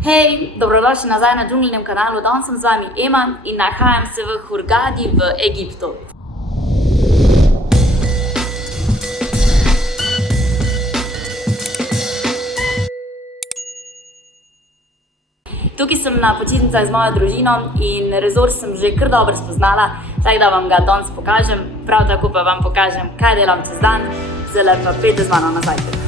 Hej, dobrodošli nazaj na džunglinem kanalu. Danes sem z vami Ema in nahajam se v Hurgadi v Egiptu. Tukaj sem na počitnicah z mojo družino in resort sem že kar dobro spoznala, tako da vam ga danes pokažem, prav tako pa vam pokažem, kaj delam čez dan, zdaj pa pridite z mano na zajtrk.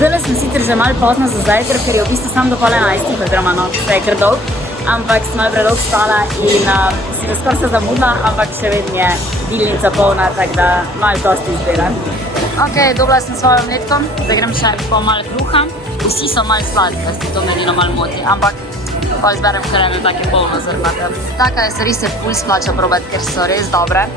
Zdaj sem sicer že malo pozna za zajtrk, ker je v bistvu sam do pol 11, oziroma no, vse je kar dolg, ampak sem malo predolg spala in si da skoraj se zamudila, ampak še vedno je dilnica polna, tako da malo dosti izbira. Ok, dobila sem svojo omletko, zdaj grem še po malo kruha. Vsi so malo sladkasti, to me edino malo moti, ampak pa izberem hrane take polno zrnate. Taka je se res ful splača probati, ker so res dobre.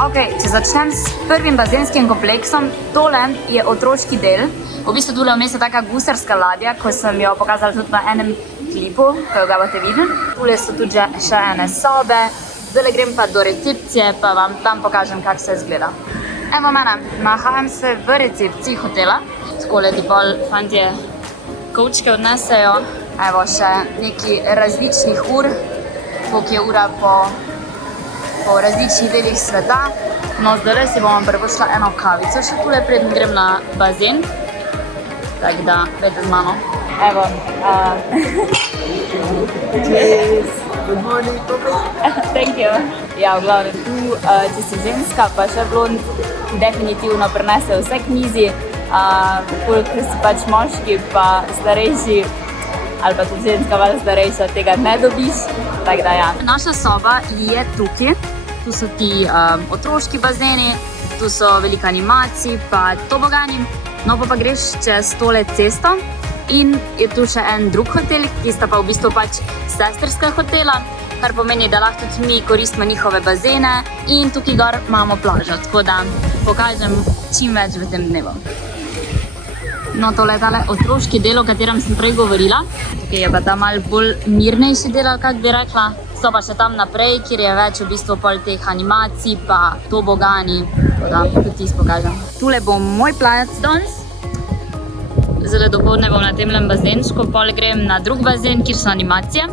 Ok, če začnem s prvim bazenskim kompleksom, tole je otroški del. V bistvu tule vmes je taka gusarska ladja, ko sem jo pokazala tudi na enem klipu, ko ga boste videli. Tule so tudi še ene sobe. Zdaj grem pa do recepcije, pa vam tam pokažem, kako se izgleda. Evo mene, nahajam se v recepciji hotela. Takole ti pol fantje kovčke odnesejo. Evo še neki različnih ur, koliko je ura po različnih delih sveta. No, zdaj si bomo privoščila eno kavico še tule, preden grem na bazen. Tako da, pejte z mano. Evo. Cheers. Good morning, Thank you. Ja, v glavnem tu, če si ženska, pa še blond, definitivno prinese vse k mizi. Ker si pač moški, pa starejši, ali pa tudi ženska malo starejša, tega ne dobiš. Tako da, ja. Naša soba je tukaj. Tu so ti otroški bazeni, tu so velike animaciji, pa tobogani. No, pa greš čez tole cesto in je tu še en drug hotel, ki sta pa v bistvu pač sestrska hotela, kar pomeni, da lahko tudi mi koristimo njihove bazene in tukaj gor imamo plažo, tako da pokažem čim več v tem dnevu. No, tole je tale otroški del, o katerem sem prej govorila. Tukaj je pa ta malo bolj mirnejši del, kako bi rekla. So pa še tam naprej, kjer je več v bistvu pol teh animacij, pa tobogani, tako da tudi tisto pokažem. Tule bo moj plajac danes. Zdaj dopoldne bom na temlem bazenčku, pol grem na drug bazen, kjer so animacije.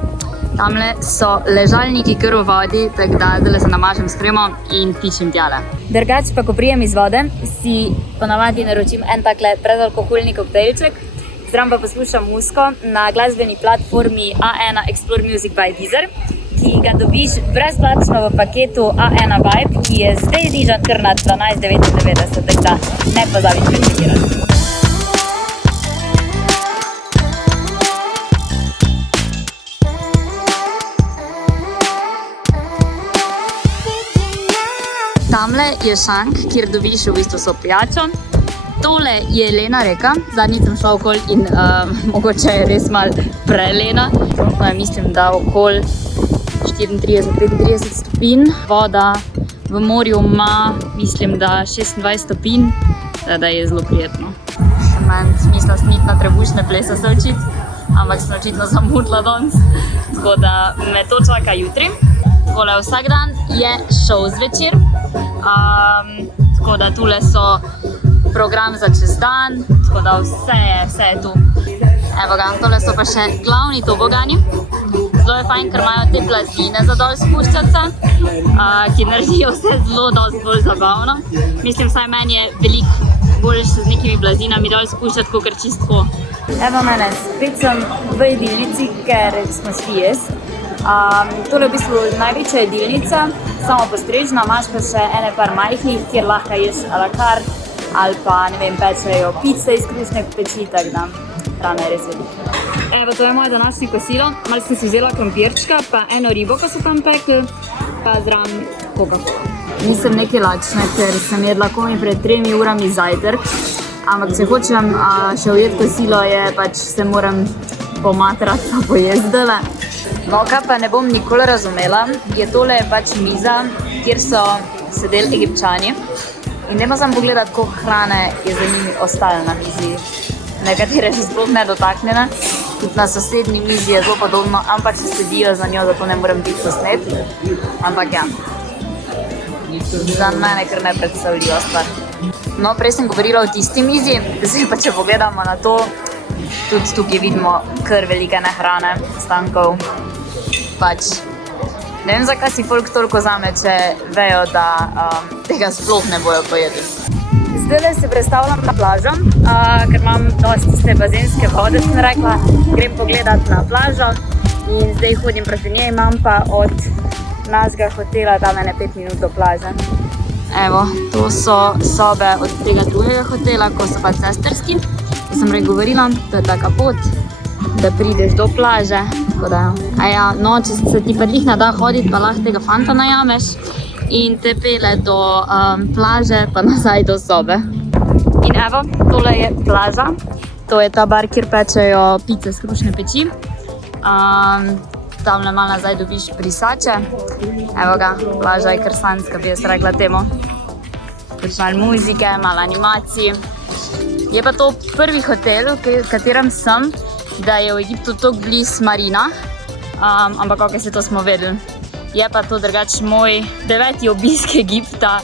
Tamle so ležalniki kar v vodi, tako da zdaj se namažem s kremo in tičim tjale. Drugač pa, ko prijem iz vode, si ponavadi naročim en takle brezalkoholni koktejlček, zraven pa poslušam muziko na glasbeni platformi A1 Explore Music by Deezer, ki ga dobiš brezplačno v paketu A1 Vibe, ki je zdaj dižan kar na 12,99, tako da ne pozabiš prečekirati. Tamle je šank, kjer dobiš v bistvu so pijačo. Tole je lena reka, zadnjič sem šla okoli in mogoče je res malo prelena. Mislim, da okoli 34-35 stopinj. Voda v morju ima, mislim, da 26 stopinj, da je zelo prijetno. Meni smisla sniti na trebušne plese se učiti, ampak sem očitno zamudila danes, tako da me to čaka jutri. Takole vsak dan je šov zvečer, tako da tule so program za čez dan, tako da vse je tu. Evo ga, tole so pa še glavni tobogani. Zelo je fajn, ker imajo te plazine za dol spuščati se, ki naredijo vse zelo dosti bolj zabavno. Mislim, vsaj meni je veliko bolj z nekimi blazinami dol spuščati, kakor čistko. Evo mene, spet sem v jedilnici, ker smo šli jesti. Tole je v bistvu največja jedilnica, samo postrežna, imaš pa še ene par majhnih, kjer lahko ješ a la carte, ali pa, ne vem, pečejo pice iz krušne peči, tako da hrana je res velika. Evo, to je moje današnje kosilo. Malo sem si vzela krompirčka, pa eno ribo, ko so tam pekli, pa zraven Coca-Cola. Nisem nekaj lačna, ker sem jedla komaj pred 3 urami zajtrk, ampak če hočem še ujeti kosilo, je pač se moram pomatrati pa pojezdele. No, kaj pa ne bom nikoli razumela, je tole pač miza, kjer so sedeli Egipčani. In dajmo samo pogledati, koliko hrane je za njimi ostalo na mizi. Nekatere so sploh nedotaknjene. Tudi na sosednji mizi je zelo podobno, ampak se sedijo za njo, zato ne morem biti posnet. Ampak ja. Za mene kar nepredstavljiva stvar. No, prej sem govorila o tisti mizi, zdaj pa če pogledamo na to, tudi tukaj vidimo kar velike nehrane, stankov. Pač, ne vem, zakaj si folk toliko zame, če vejo, da tega sploh ne bojo pojedli. Zdaj se predstavljam na plažo, ker imam dosti tiste bazenske vode, sem rekla, grem pogledat na plažo in zdaj hodim proti njej, imam pa od našega hotela tam 5 minut do plaže. Evo, to so sobe od tega drugega hotela, ko so pa sestrski. Ko sem prej govorila, to je taka pot, da prideš do plaže. No, če se ti pa glih ne da hoditi, pa lahko tega fanta najameš in te pele do plaže, pa nazaj do sobe. In evo, tole je plaža. To je ta bar, kjer pečejo pice z krušne peči. Tamle malo nazaj dobiš brisače. Evo ga, plaža je krsanska, bi jaz rekla temu. Pač malo muzike, malo animacij. Je pa to prvi hotel, v katerem sem, da je v Egiptu toliko blizu marina. Ampak kako se to smo vedeli. Je pa to drugač moj 9. obisk Egipta.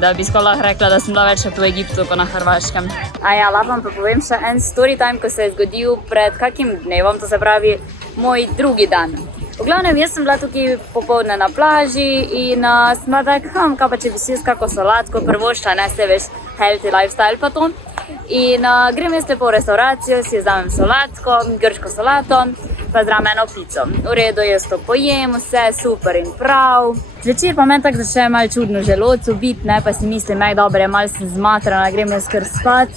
Da bi lahko rekla, da sem bila večkrat v Egiptu kot na Hrvaškem. Lahko vam pa povem še en story time, ko se je zgodil pred kakim dnevom, to se pravi moj drugi dan. V glavnem, jaz sem bila tukaj popoldne na plaži in sem bila tak, kaj pa če bi si jaz kako solatko prvošča, ne se veš, healthy lifestyle pa to. In grem jaz lepo v restauracijo, si vzamem solatko, grško solato, pa zraven eno pico. V redu, jaz to pojem, vse super in prav. Zvečer pa meni tako začne malo čudno želodcu biti, ne, pa si mislim, dobro, malo sem zmatrana, grem jaz kar spat.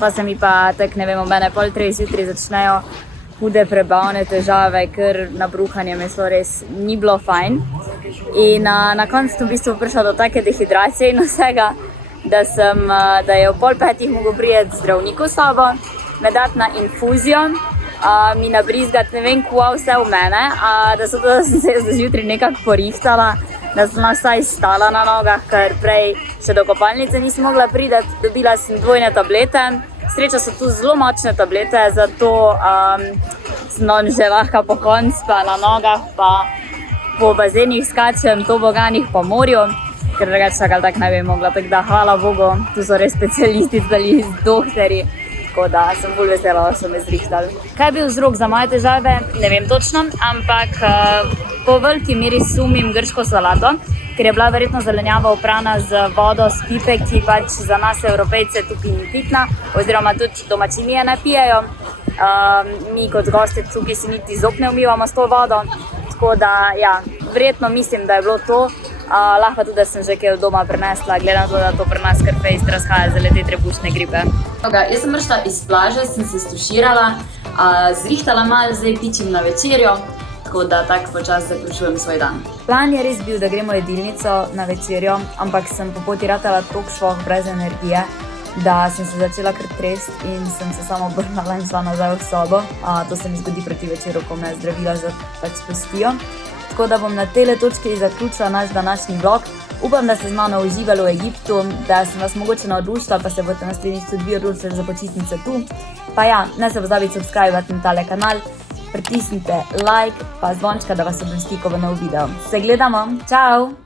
Pa se mi pa tak, ne vem, mene pol 3 zjutraj začnejo hude prebavne težave, ker nabruhanje meslo res ni bilo fajn. In na koncu sem v bistvu prišla do take dehidracije in vsega, da je ob 4:30 mogel priti zdravniku s sabo, me dati na infuzijo, mi nabrizgati ne vem kuva vse v mene, da sem se jaz zjutraj nekako porihtala, da sem vsaj stala na nogah, ker prej še do kopalnice nisem mogla priti, dobila sem 2 tablete. Sreča so tu zelo močne tablete, zato sem že lahko po koncu, pa na nogah, pa po bazenih skačem, toboganih po morju, ker drugače tako ne bi mogla, tako da hvala Bogu, tu so res specialisti, doktorji, tako da sem bolj vesela, da so me zrihtali. Kaj je bil vzrok za moje težave, ne vem točno, ampak po veliki meri sumim grško solato, ker je bila verjetno zelenjava oprana z vodo z pipe, ki pač za nas Evropejce tukaj ni pitna, oziroma tudi domačini je ne pijejo. Mi kot gosti tukaj si niti zob ne umivamo s to vodo, tako da ja, verjetno mislim, da je bilo to. Lahko tudi, da sem že kaj od doma prinesla, gledam to, da to pri nas kar fejst razhaja zaradi te trebušne gripe. Jaz sem prišla iz plaže, sem se stuširala, zrihtala malo, zdaj pičim na večerjo. Tako da tako počas zaključujem svoj dan. Plan je res bil, da gremo v jedilnico na večerjo, ampak sem po poti ratala toliko šloh brez energije, da sem se začela kar trest in sem se samo obrnala in šla nazaj v sobo. To se mi zgodi proti večeru, ko me zdravila pač spustijo. Tako da bom na tele točki zaključila naš današnji vlog. Upam, da ste z mano uživali v Egiptu, da sem vas mogoče navdušila, pa se boste naslednjič tudi vi odločili za počitnice tu. Pa ja, ne se pozabite subscribati na tale kanal. Pritisnite like pa zvončka, da vas obvesti, ko bo nov video. Se gledamo, čau!